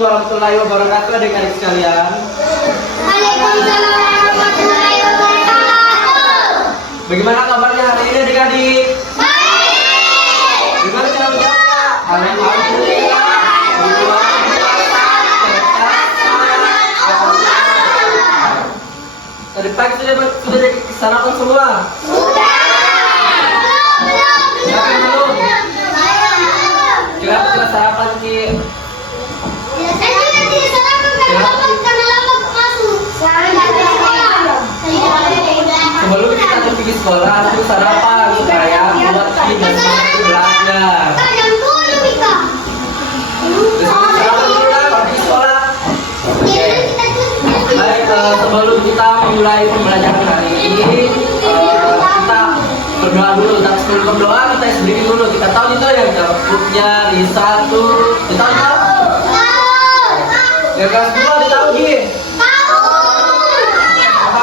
warahmatullahi wabarakatuh adik-adik sekalian. Waalaikumsalam warahmatullahi wabarakatuh. Bagaimana kabarnya hari ini adik-adik? Baik. Gimana cara menjawabnya? Alhamdulillah. Luar biasa, sehat. Tadi pagi sudah sarapan semua? Sudah. Belum. Kenapa kita sarapan sih? Sebelum kita pergi ke sekolah harus sarapan supaya buat kita dan semangat belajar. Sarapan dulu lah pergi sekolah. Oke. Baik, sebelum kita memulai pembelajaran hari ini, kita berdoa dulu. Tapi sebelum berdoa kita sedikit dulu. Kita tahu itu yang jawabnya di satu. Kita tahu? Yang kelas 2 ditahu Gi?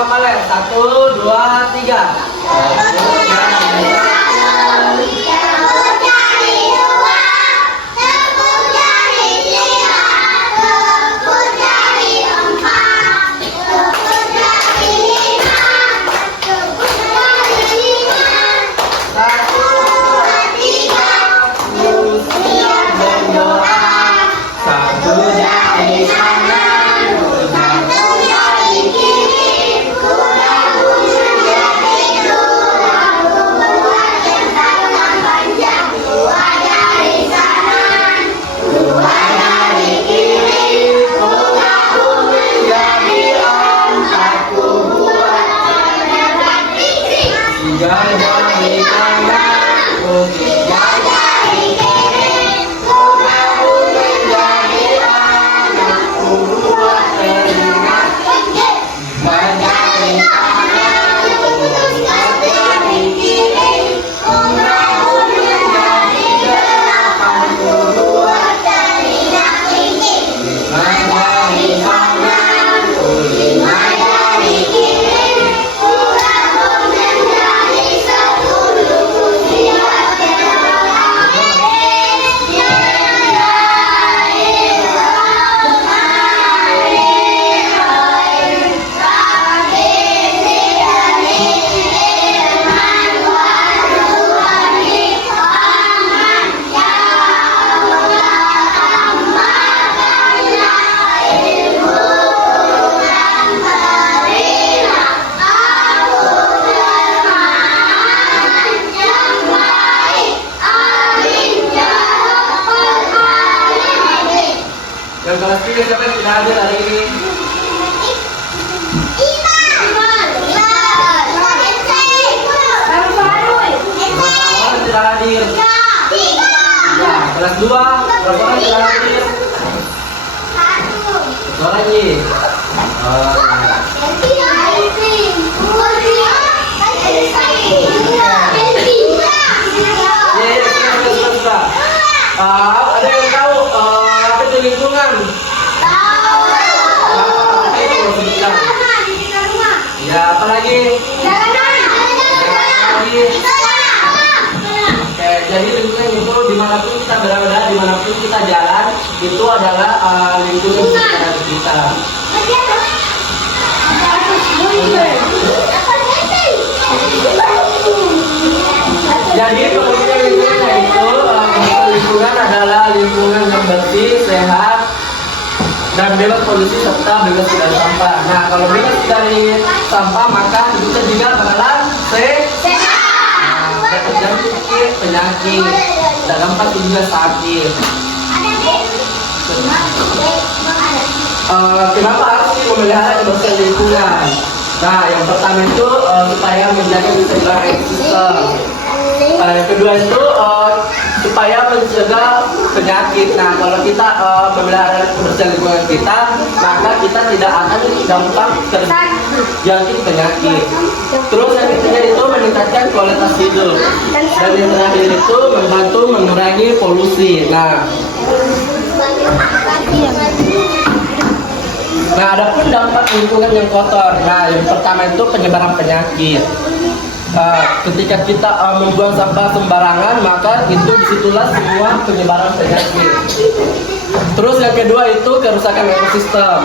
Boleh, 1, 2, 3. Yang kelas 3 siapa yang tidak hadir hari ini? Berapa orang tidak hadir? Ya, kelas 2 berapa orang tidak hadir? Suara Ji. Ada yang tahu apa itu lingkungan? Apa itu sebutkan? Ya, apa lagi? Oke, jadi lingkungan itu dimanapun kita berada, dimanapun kita jalan, itu adalah lingkungan sekitar kita. Jadi pentingnya lingkungan itu lingkungan adalah lingkungan yang bersih, sehat, dan bebas polusi serta bebas dari sampah. Nah, kalau bebas dari sampah maka hidupnya juga bakalan sehat. Jangan sedikit penyakit, tidak gampang juga sakit. Kenapa harus memelihara kebersihan lingkungan? Nah, yang pertama itu supaya menjaga keseimbangan ekosistem. Yang kedua itu supaya mencegah penyakit. Nah, kalau kita memelihara kebersihan lingkungan kita, maka kita tidak akan gampang terjangkit penyakit. Terus yang ketiga itu meningkatkan kualitas hidup. Dan yang terakhir itu membantu mengurangi polusi. Nah, ada pun dampak lingkungan yang kotor. Nah, yang pertama itu penyebaran penyakit. ketika kita membuang sampah sembarangan, maka itu disitulah semua penyebaran penyakit. Terus yang kedua itu kerusakan ekosistem.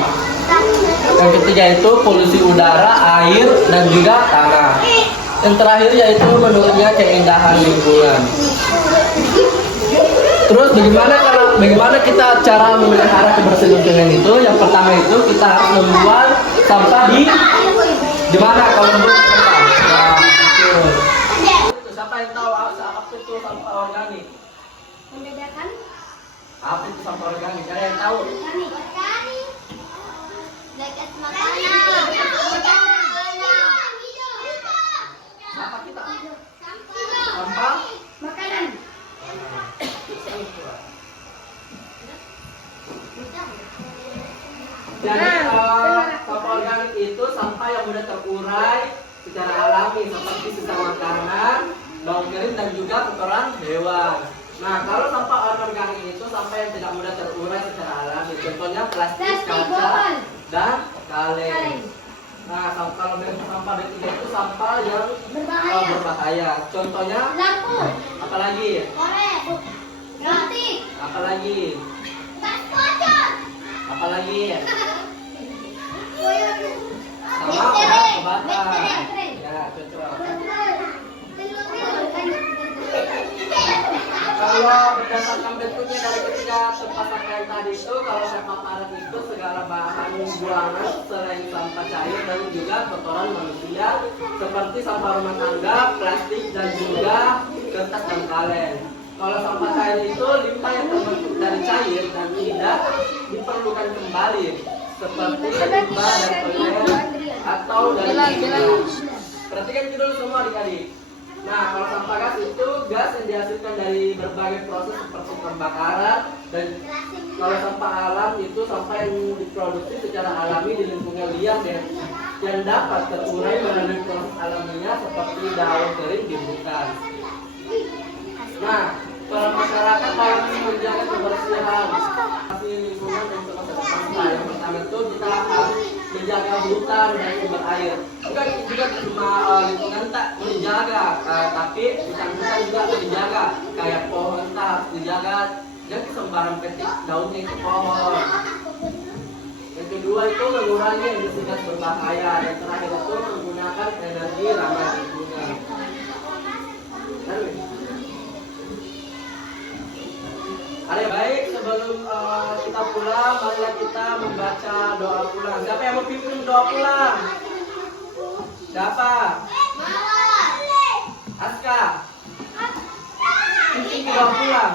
Yang ketiga itu polusi udara, air, dan juga tanah. Yang terakhir yaitu menurunnya keindahan lingkungan. Terus bagaimana kita cara memelihara kebersihan lingkungan itu? Yang pertama itu kita harus membuang sampah di mana kalau membuang sampah? Nah, itu. Siapa yang tahu apa itu sampah organik? Membedakan Apa itu sampah organik? Ada yang tahu? dekat makanan. Apa kita? Sampah? Makanan. Jadi sampah organik itu sampah yang mudah terurai secara alami seperti sisa makanan, daun kering dan juga kotoran hewan. Nah, kalau sampah organik itu sampah yang tidak mudah terurai secara alami, contohnya plastik, kaca, dan kaleng. Nah, kalau sampah B3 itu sampah yang berbahaya. Contohnya, Lampu. apalagi? Korek. Plastik. Apalagi? Tas kotor. Apalagi? Sama Baterai. obat-obatan. Baterai. Ya, cocok. Kalau berdasarkan bentuknya dari ketiga tempat pakaian tadi itu, kalau sampah padat itu segala bahan buangan selain sampah cair dan juga kotoran manusia seperti sampah rumah tangga, plastik dan juga kertas dan kaleng. Kalau sampah cair itu limbah yang terbentuk dari cair dan tidak diperlukan kembali seperti limbah dari toilet atau dari kimia. Perhatikan itu dulu semua adik-adik. Nah, kalau sampah gas itu gas yang dihasilkan dari berbagai proses seperti pembakaran, dan kalau sampah alam itu sampah yang diproduksi secara alami di lingkungan liar yang dapat terurai melalui proses alaminya seperti daun kering di hutan. Nah, peran masyarakat dalam menjaga kebersihan lingkungan dan masa depan. Yang pertama itu kita harus menjaga hutan dan sumber air. Bukan juga cuma lingkungan tak menjaga, tapi hutan-hutan juga dijaga. Kayak pohon tak harus dijaga, jangan sembarang petik daunnya itu pohon. Yang kedua itu mengurangi emisi gas berbahaya. Yang terakhir itu menggunakan energi ramah lingkungan. Ada baik, sebelum kita pulang, marilah kita membaca doa pulang. Siapa yang mau pimpin doa pulang? Siapa? Aska. Pimpin doa pulang.